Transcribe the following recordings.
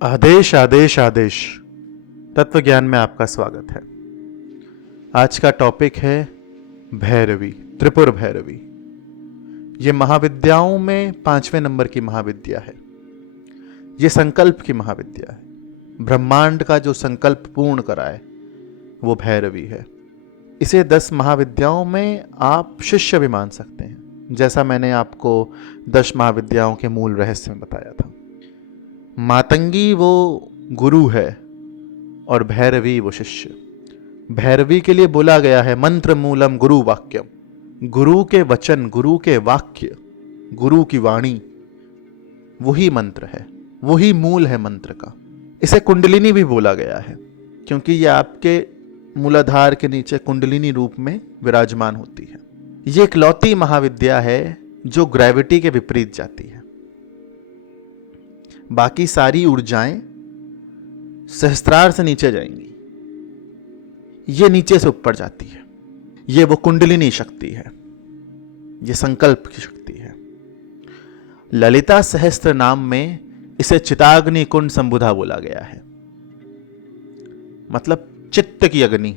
आदेश आदेश आदेश तत्व ज्ञान में आपका स्वागत है। आज का टॉपिक है भैरवी, त्रिपुर भैरवी। ये महाविद्याओं में 5वें नंबर की महाविद्या है। ये संकल्प की महाविद्या है। ब्रह्मांड का जो संकल्प पूर्ण कराए वो भैरवी है। इसे 10 महाविद्याओं में आप शिष्य भी मान सकते हैं, जैसा मैंने आपको 10 महाविद्याओं के मूल रहस्य में बताया था। मातंगी वो गुरु है और भैरवी वो शिष्य। भैरवी के लिए बोला गया है मंत्र मूलम गुरु वाक्यम। गुरु के वचन, गुरु के वाक्य, गुरु की वाणी वही मंत्र है, वही मूल है मंत्र का। इसे कुंडलिनी भी बोला गया है क्योंकि ये आपके मूलाधार के नीचे कुंडलिनी रूप में विराजमान होती है। ये इकलौती महाविद्या है जो ग्रेविटी के विपरीत जाती है। बाकी सारी ऊर्जाएं सहस्त्रार से नीचे जाएंगी, ये नीचे से ऊपर जाती है। ये वो कुंडलिनी शक्ति है, ये संकल्प की शक्ति है। ललिता सहस्त्र नाम में इसे चिताग्नि कुंड संबुधा बोला गया है। मतलब चित्त की अग्नि,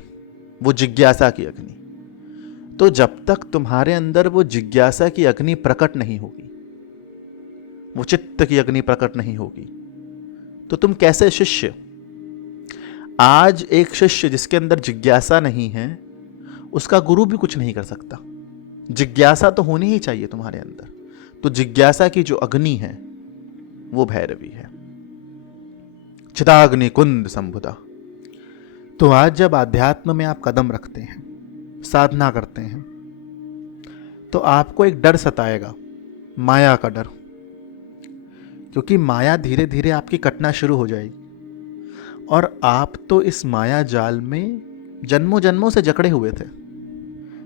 वो जिज्ञासा की अग्नि। तो जब तक तुम्हारे अंदर वो जिज्ञासा की अग्नि प्रकट नहीं होगी, वो चित्त की अग्नि प्रकट नहीं होगी, तो तुम कैसे शिष्य? आज एक शिष्य जिसके अंदर जिज्ञासा नहीं है, उसका गुरु भी कुछ नहीं कर सकता। जिज्ञासा तो होनी ही चाहिए तुम्हारे अंदर। तो जिज्ञासा की जो अग्नि है वो भैरवी है, चिदाग्नि कुंद संबुधा। तो आज जब आध्यात्म में आप कदम रखते हैं, साधना करते हैं, तो आपको एक डर सताएगा, माया का डर। क्योंकि माया धीरे धीरे आपकी कटना शुरू हो जाएगी और आप तो इस माया जाल में जन्मों जन्मों से जकड़े हुए थे।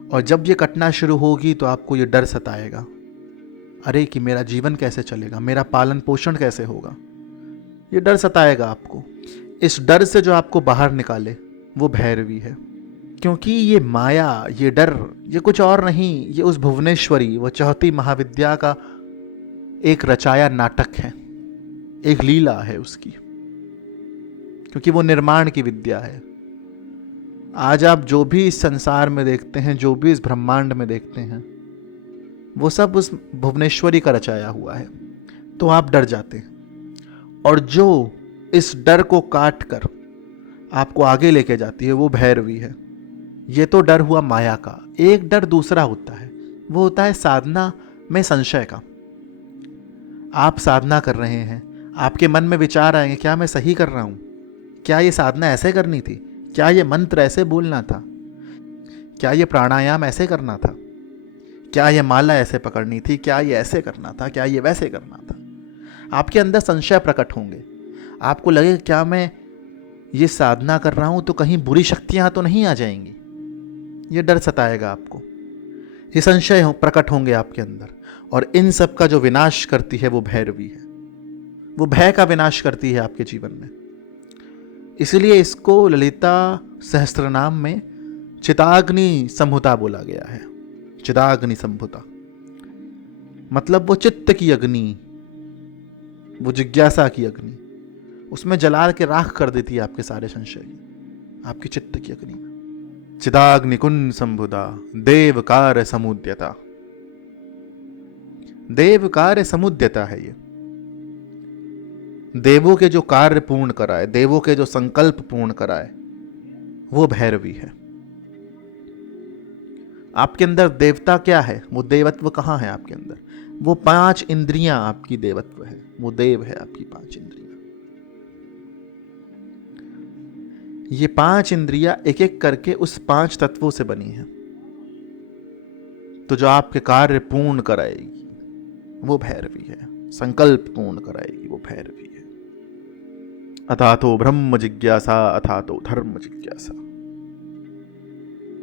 और जब ये कटना शुरू होगी तो आपको ये डर सताएगा, अरे कि मेरा जीवन कैसे चलेगा, मेरा पालन पोषण कैसे होगा। ये डर सताएगा आपको। इस डर से जो आपको बाहर निकाले वो भैरवी है। क्योंकि ये माया, ये डर, ये कुछ और नहीं, ये उस भुवनेश्वरी, वो चौथी महाविद्या का एक रचाया नाटक है, एक लीला है उसकी। क्योंकि वो निर्माण की विद्या है। आज आप जो भी इस संसार में देखते हैं, जो भी इस ब्रह्मांड में देखते हैं, वो सब उस भुवनेश्वरी का रचाया हुआ है। तो आप डर जाते हैं और जो इस डर को काट कर आपको आगे लेके जाती है वो भैरवी है। ये तो डर हुआ माया का। एक डर दूसरा होता है, वो होता है साधना में संशय का। आप साधना कर रहे हैं, आपके मन में विचार आएंगे, क्या मैं सही कर रहा हूं? क्या ये साधना ऐसे करनी थी? क्या ये मंत्र ऐसे बोलना था? क्या ये प्राणायाम ऐसे करना था? क्या ये माला ऐसे पकड़नी थी? क्या ये ऐसे करना था? क्या ये वैसे करना था? आपके अंदर संशय प्रकट होंगे। आपको लगेगा क्या मैं ये साधना कर रहा हूं तो कहीं बुरी शक्तियां तो नहीं आ जाएंगी? ये डर सताएगा आपको, ये संशय प्रकट होंगे आपके अंदर। और इन सब का जो विनाश करती है वो भैरवी है। वो भय का विनाश करती है आपके जीवन में। इसलिए इसको ललिता सहस्त्रनाम में चिताग्नि संभुता बोला गया है। चिताग्नि संभुता मतलब वो चित्त की अग्नि, वो जिज्ञासा की अग्नि, उसमें जला के राख कर देती है आपके सारे संशय, आपकी चित्त की अग्नि में। चिदाग्नि कुंड संभुता देव कार्य समुद्यता। देव कार्य समुद्यता है ये। देवों के जो कार्य पूर्ण कराए, देवों के जो संकल्प पूर्ण कराए, वो भैरवी है। आपके अंदर देवता क्या है? वो देवत्व कहाँ है आपके अंदर? वो 5 इंद्रियां आपकी देवत्व है। वो देव है आपकी 5 इंद्रियां। ये 5 इंद्रियां एक एक करके उस 5 तत्वों से बनी है। तो जो आपके कार्य पूर्ण कराएगी वो भैरवी है। संकल्प पूर्ण कराएगी वो भैरवी है। अथातो ब्रह्म जिज्ञासा, अथातो धर्म जिज्ञासा।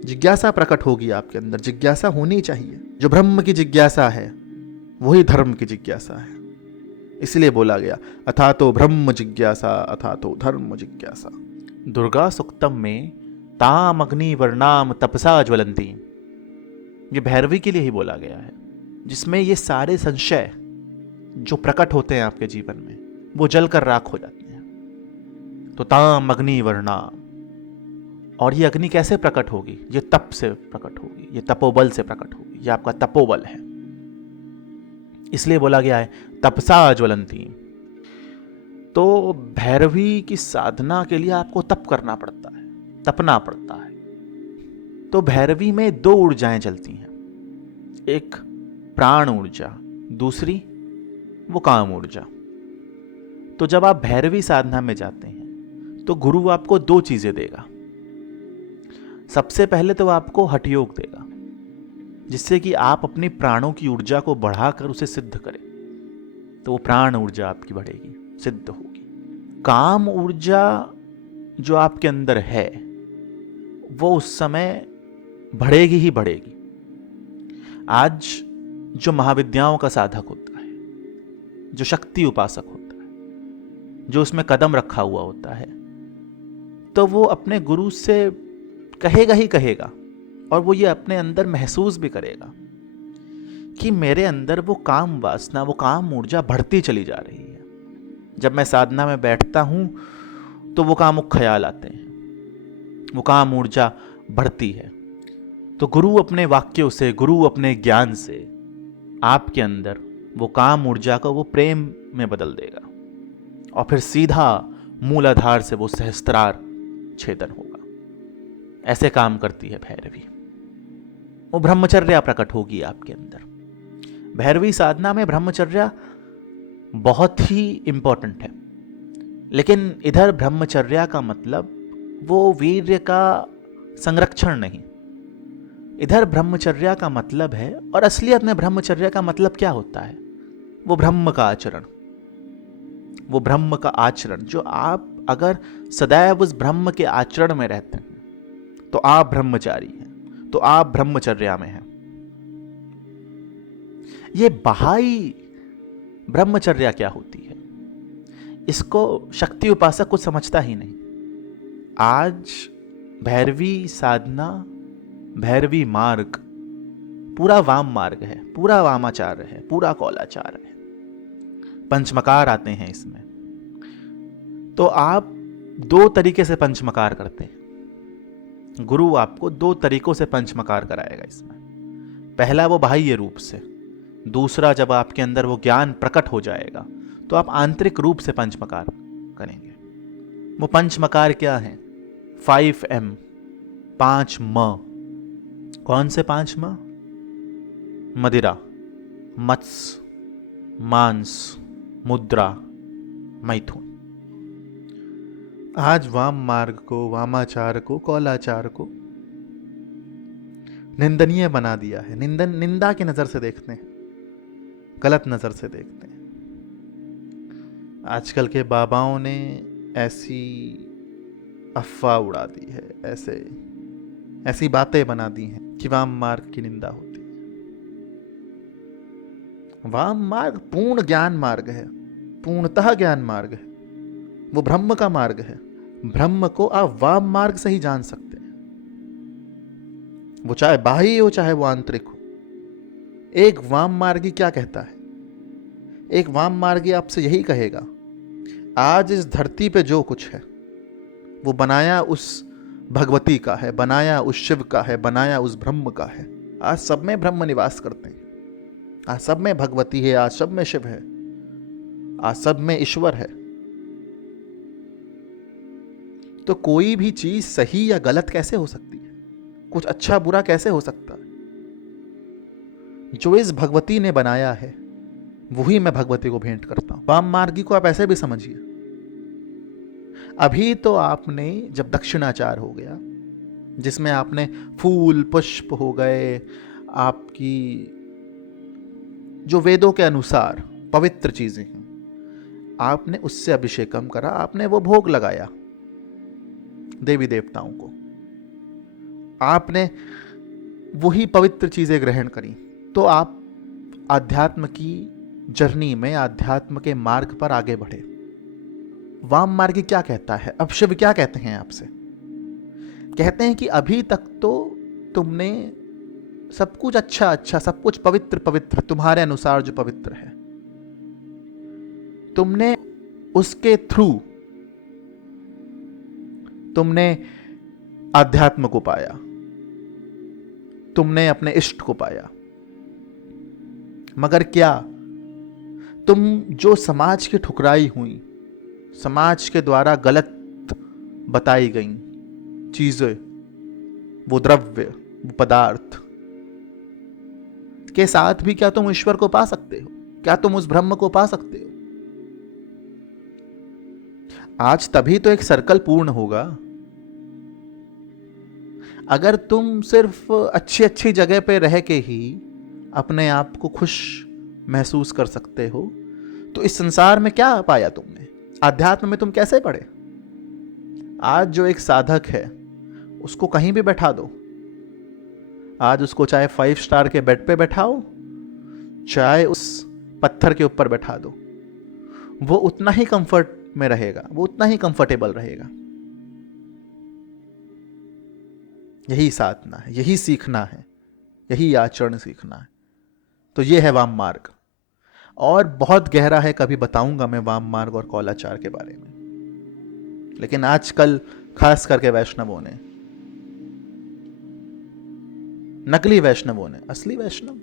जिज्ञासा प्रकट होगी आपके अंदर। जिज्ञासा होनी चाहिए। जो ब्रह्म की जिज्ञासा है वही धर्म की जिज्ञासा है। इसलिए बोला गया अथातो ब्रह्म जिज्ञासा, अथातो धर्म जिज्ञासा। दुर्गा सुक्तम में ताम अग्नि वर्णाम तपसा ज्वलंती, ये भैरवी के लिए ही बोला गया है, जिसमें ये सारे संशय जो प्रकट होते हैं आपके जीवन में वो जलकर राख हो जाते हैं। तो ताम अग्नि वर्णा। और ये अग्नि कैसे प्रकट होगी? ये तप से प्रकट होगी, ये तपोबल से प्रकट होगी, ये आपका तपोबल है। इसलिए बोला गया है तपसा ज्वलंती। तो भैरवी की साधना के लिए आपको तप करना पड़ता है, तपना पड़ता है। तो भैरवी में दो ऊर्जाएं चलती हैं, एक प्राण ऊर्जा, दूसरी वो काम ऊर्जा। तो जब आप भैरवी साधना में जाते हैं तो गुरु आपको दो चीजें देगा। सबसे पहले तो आपको हठ योग देगा, जिससे कि आप अपनी प्राणों की ऊर्जा को बढ़ाकर उसे सिद्ध करें। तो वो प्राण ऊर्जा आपकी बढ़ेगी, सिद्ध होगी। काम ऊर्जा जो आपके अंदर है वो उस समय बढ़ेगी ही बढ़ेगी। आज जो महाविद्याओं का साधक होता है, जो शक्ति उपासक होता है, जो उसमें कदम रखा हुआ होता है, तो वो अपने गुरु से कहेगा ही कहेगा, और वो ये अपने अंदर महसूस भी करेगा कि मेरे अंदर वो काम वासना, वो काम ऊर्जा बढ़ती चली जा रही है। जब मैं साधना में बैठता हूं तो वो कामुक ख्याल आते हैं, वो काम ऊर्जा बढ़ती है। तो गुरु अपने वाक्यों से, गुरु अपने ज्ञान से आपके अंदर वो काम ऊर्जा को वो प्रेम में बदल देगा, और फिर सीधा मूलाधार से वो सहस्त्रार छेदन होगा। ऐसे काम करती है भैरवी। वो ब्रह्मचर्या प्रकट होगी आपके अंदर। भैरवी साधना में ब्रह्मचर्या बहुत ही इंपॉर्टेंट है। लेकिन इधर ब्रह्मचर्या का मतलब वो वीर्य का संरक्षण नहीं। इधर ब्रह्मचर्या का मतलब है, और असलियत में ब्रह्मचर्या का मतलब क्या होता है? वो ब्रह्म का आचरण, वो ब्रह्म का आचरण। जो आप अगर सदैव उस ब्रह्म के आचरण में रहते हैं तो आप ब्रह्मचारी हैं, तो आप ब्रह्मचर्या में हैं। ये बाह्य ब्रह्मचर्या क्या होती है, इसको शक्ति उपासक कुछ समझता ही नहीं। आज भैरवी साधना, भैरवी मार्ग पूरा वाम मार्ग है, पूरा वामाचार है, पूरा कौलाचार है। पंचमकार आते हैं इसमें। तो आप दो तरीके से पंचमकार करते हैं। गुरु आपको दो तरीकों से पंचमकार कराएगा इसमें। पहला वो बाह्य रूप से, दूसरा जब आपके अंदर वो ज्ञान प्रकट हो जाएगा तो आप आंतरिक रूप से पंचमकार करेंगे। वो पंचमकार क्या है? 5M, 5 म। कौन से 5 म? मदिरा, मत्स्य, मांस, मुद्रा, मैथुन। आज वाम मार्ग को, वामाचार को, कौलाचार को निंदनीय बना दिया है। निंदा की नजर से देखते हैं, गलत नजर से देखते हैं। आजकल के बाबाओं ने ऐसी अफवाह उड़ा दी है, ऐसी बातें बना दी हैं कि वाम मार्ग की निंदा होती है। वाम मार्ग पूर्ण ज्ञान मार्ग है, पूर्णतः ज्ञान मार्ग है। वो ब्रह्म का मार्ग है। ब्रह्म को आप वाम मार्ग से ही जान सकते हैं, वो चाहे बाह्य हो चाहे वो आंतरिक हो। एक वाम मार्गी क्या कहता है? एक वाम मार्गी आपसे यही कहेगा, आज इस धरती पे जो कुछ है वो बनाया उस भगवती का है, बनाया उस शिव का है, बनाया उस ब्रह्म का है। आज सब में ब्रह्म निवास करते हैं, आज सब में भगवती है, आज सब में शिव है, आज सब में ईश्वर है। तो कोई भी चीज सही या गलत कैसे हो सकती है? कुछ अच्छा बुरा कैसे हो सकता है? जो इस भगवती ने बनाया है वही मैं भगवती को भेंट करता हूं। वाम मार्गी को आप ऐसे भी समझिए। अभी तो आपने जब दक्षिणाचार हो गया, जिसमें आपने फूल पुष्प हो गए, आपकी जो वेदों के अनुसार पवित्र चीजें हैं, आपने उससे अभिषेकम करा, आपने वो भोग लगाया देवी देवताओं को, आपने वही पवित्र चीजें ग्रहण करी। तो आप आध्यात्म की जर्नी में, आध्यात्म के मार्ग पर आगे बढ़े। वाम मार्गी क्या कहता है? अब शिव क्या कहते हैं आपसे? कहते हैं कि अभी तक तो तुमने सब कुछ अच्छा अच्छा, सब कुछ पवित्र पवित्र, तुम्हारे अनुसार जो पवित्र है, तुमने उसके थ्रू तुमने आध्यात्म को पाया, तुमने अपने इष्ट को पाया, मगर क्या तुम जो समाज की ठुकराई हुई, समाज के द्वारा गलत बताई गई चीजें, वो द्रव्य, वो पदार्थ के साथ भी क्या तुम ईश्वर को पा सकते हो? क्या तुम उस ब्रह्म को पा सकते हो? आज तभी तो एक सर्कल पूर्ण होगा। अगर तुम सिर्फ अच्छी अच्छी जगह पे रह के ही अपने आप को खुश महसूस कर सकते हो, तो इस संसार में क्या पाया तुमने? आध्यात्म में तुम कैसे पढ़े? आज जो एक साधक है उसको कहीं भी बैठा दो, आज उसको चाहे 5 स्टार के बेड पे बैठाओ, चाहे उस पत्थर के ऊपर बैठा दो, वो उतना ही कंफर्ट में रहेगा, वो उतना ही कंफर्टेबल रहेगा। यही साधना है, यही सीखना है, यही आचरण सीखना है। तो ये है वाम मार्ग, और बहुत गहरा है, कभी बताऊंगा मैं वाम मार्ग और कौलाचार के बारे में। लेकिन आजकल खास करके वैष्णवों ने, नकली वैष्णवों ने, असली वैष्णव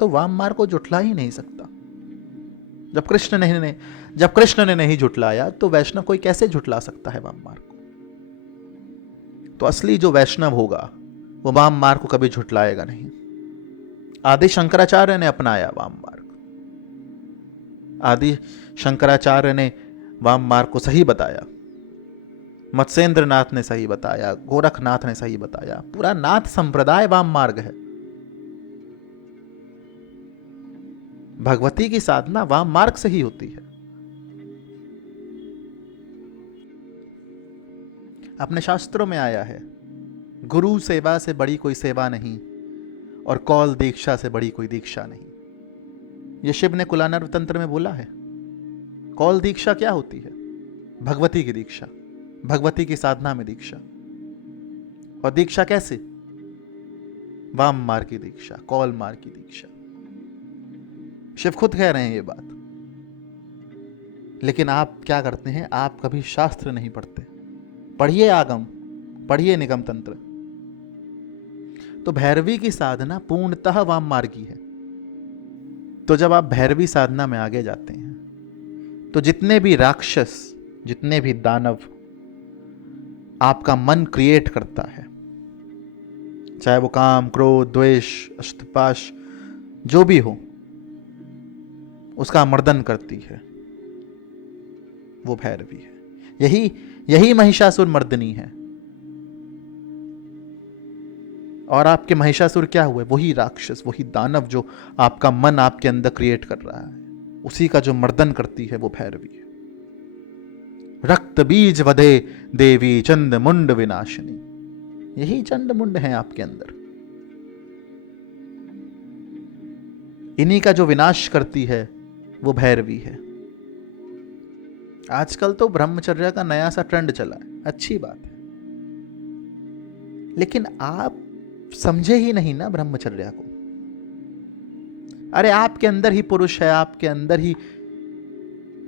तो वाम मार्ग को जुटला ही नहीं सकता। जब कृष्ण ने नहीं जुटलाया तो वैष्णव कोई कैसे जुटला सकता है वाम मार्ग को? तो असली जो वैष्णव होगा वो वाम मार्ग को कभी झुटलाएगा नहीं। आदि शंकराचार्य ने अपनाया वाम मार्ग, आदि शंकराचार्य ने वाम मार्ग को सही बताया, मत्स्येंद्र नाथ ने सही बताया, गोरखनाथ ने सही बताया। पूरा नाथ संप्रदाय वाम मार्ग है। भगवती की साधना वाम मार्ग से ही होती है। अपने शास्त्रों में आया है, गुरु सेवा से बड़ी कोई सेवा नहीं और कौल दीक्षा से बड़ी कोई दीक्षा नहीं। यह शिव ने कुलानर्व तंत्र में बोला है। कौल दीक्षा क्या होती है? भगवती की दीक्षा, भगवती की साधना में दीक्षा। और दीक्षा कैसे? वाम मार्ग की दीक्षा, कौल मार्ग की दीक्षा। शिव खुद कह रहे हैं ये बात। लेकिन आप क्या करते हैं? आप कभी शास्त्र नहीं पढ़ते। पढ़िए आगम, पढ़िए निगम तंत्र। तो भैरवी की साधना पूर्णतः वाम मार्गी है। तो जब आप भैरवी साधना में आगे जाते हैं तो जितने भी राक्षस, जितने भी दानव आपका मन क्रिएट करता है, चाहे वो काम, क्रोध, द्वेष, अष्टपाश जो भी हो, उसका मर्दन करती है, वो भैरवी है। यही महिषासुर मर्दनी है। और आपके महिषासुर क्या हुए? वही राक्षस, वही दानव जो आपका मन आपके अंदर क्रिएट कर रहा है, उसी का जो मर्दन करती है वो भैरवी है। रक्त बीज वधे देवी चंड मुंड विनाशिनी। यही चंड मुंड है आपके अंदर। इन्हीं का जो विनाश करती है वो भैरवी है। आजकल तो ब्रह्मचर्या का नया सा ट्रेंड चला है, अच्छी बात है, लेकिन आप समझे ही नहीं ना ब्रह्मचर्या को। अरे आपके अंदर ही पुरुष है, आपके अंदर ही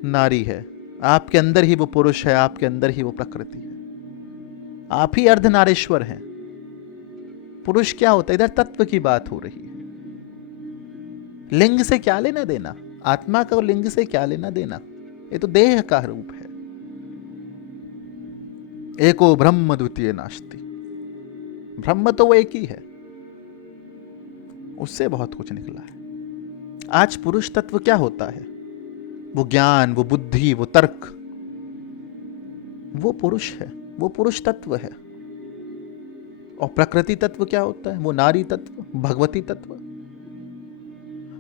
नारी है, आपके अंदर ही वो पुरुष है, आपके अंदर ही वो प्रकृति है। आप ही अर्धनारीश्वर हैं। पुरुष क्या होता है? इधर तत्व की बात हो रही है। लिंग से क्या लेना देना? आत्मा का लिंग से क्या लेना देना? ये तो देह का रूप है। एको ब्रह्म द्वितीय नास्ति। ब्रह्म तो वो एक ही है, उससे बहुत कुछ निकला है। आज पुरुष तत्व क्या होता है? वो ज्ञान, वो बुद्धि, वो तर्क, वो पुरुष है, वो पुरुष तत्व है। और प्रकृति तत्व क्या होता है? वो नारी तत्व, भगवती तत्व,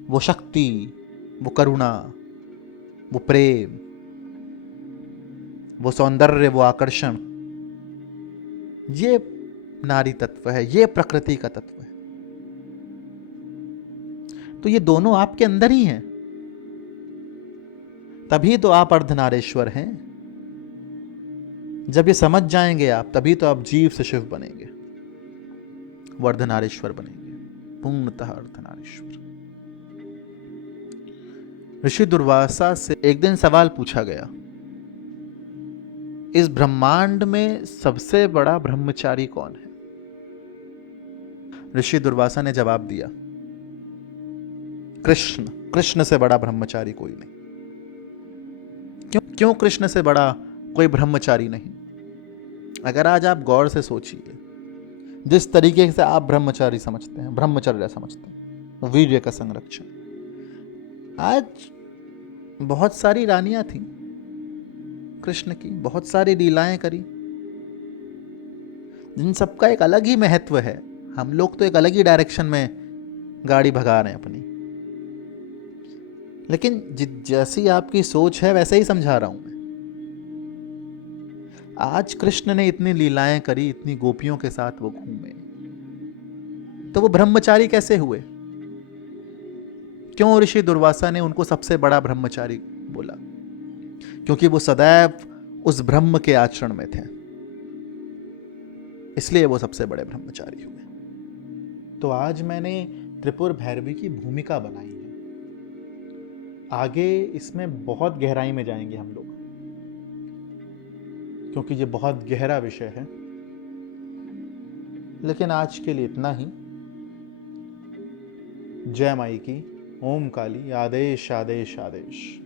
वो शक्ति, वो करुणा, वो प्रेम, वो सौंदर्य, वो आकर्षण, ये नारी तत्व है, ये प्रकृति का तत्व है। तो ये दोनों आपके अंदर ही हैं। तभी तो आप अर्धनारीश्वर हैं। जब ये समझ जाएंगे आप, तभी तो आप जीव से शिव बनेंगे, वो अर्धनारीश्वर बनेंगे, पूर्णतः अर्धनारीश्वर। ऋषि दुर्वासा से एक दिन सवाल पूछा गया इस ब्रह्मांड में सबसे बड़ा ब्रह्मचारी कौन है? ऋषि दुर्वासा ने जवाब दिया, कृष्ण। कृष्ण से बड़ा ब्रह्मचारी कोई नहीं। क्यों? क्यों कृष्ण से बड़ा कोई ब्रह्मचारी नहीं? अगर आज आप गौर से सोचिए, जिस तरीके से आप ब्रह्मचारी समझते हैं, ब्रह्मचर्य समझते हैं, वीर्य का संरक्षण, आज बहुत सारी रानियां थी कृष्ण की, बहुत सारी लीलाएं करी, जिन सबका एक अलग ही महत्व है। हम लोग तो एक अलग ही डायरेक्शन में गाड़ी भगा रहे हैं अपनी, लेकिन जैसी आपकी सोच है वैसे ही समझा रहा हूं मैं। आज कृष्ण ने इतनी लीलाएं करी, इतनी गोपियों के साथ वो घूमे, तो वो ब्रह्मचारी कैसे हुए? क्यों ऋषि दुर्वासा ने उनको सबसे बड़ा ब्रह्मचारी बोला? क्योंकि वो सदैव उस ब्रह्म के आचरण में थे, इसलिए वो सबसे बड़े ब्रह्मचारी हुए। तो आज मैंने त्रिपुर भैरवी की भूमिका बनाई है। आगे इसमें बहुत गहराई में जाएंगे हम लोग, क्योंकि ये बहुत गहरा विषय है। लेकिन आज के लिए इतना ही। जय माई की। ओम काली। आदेश आदेश आदेश।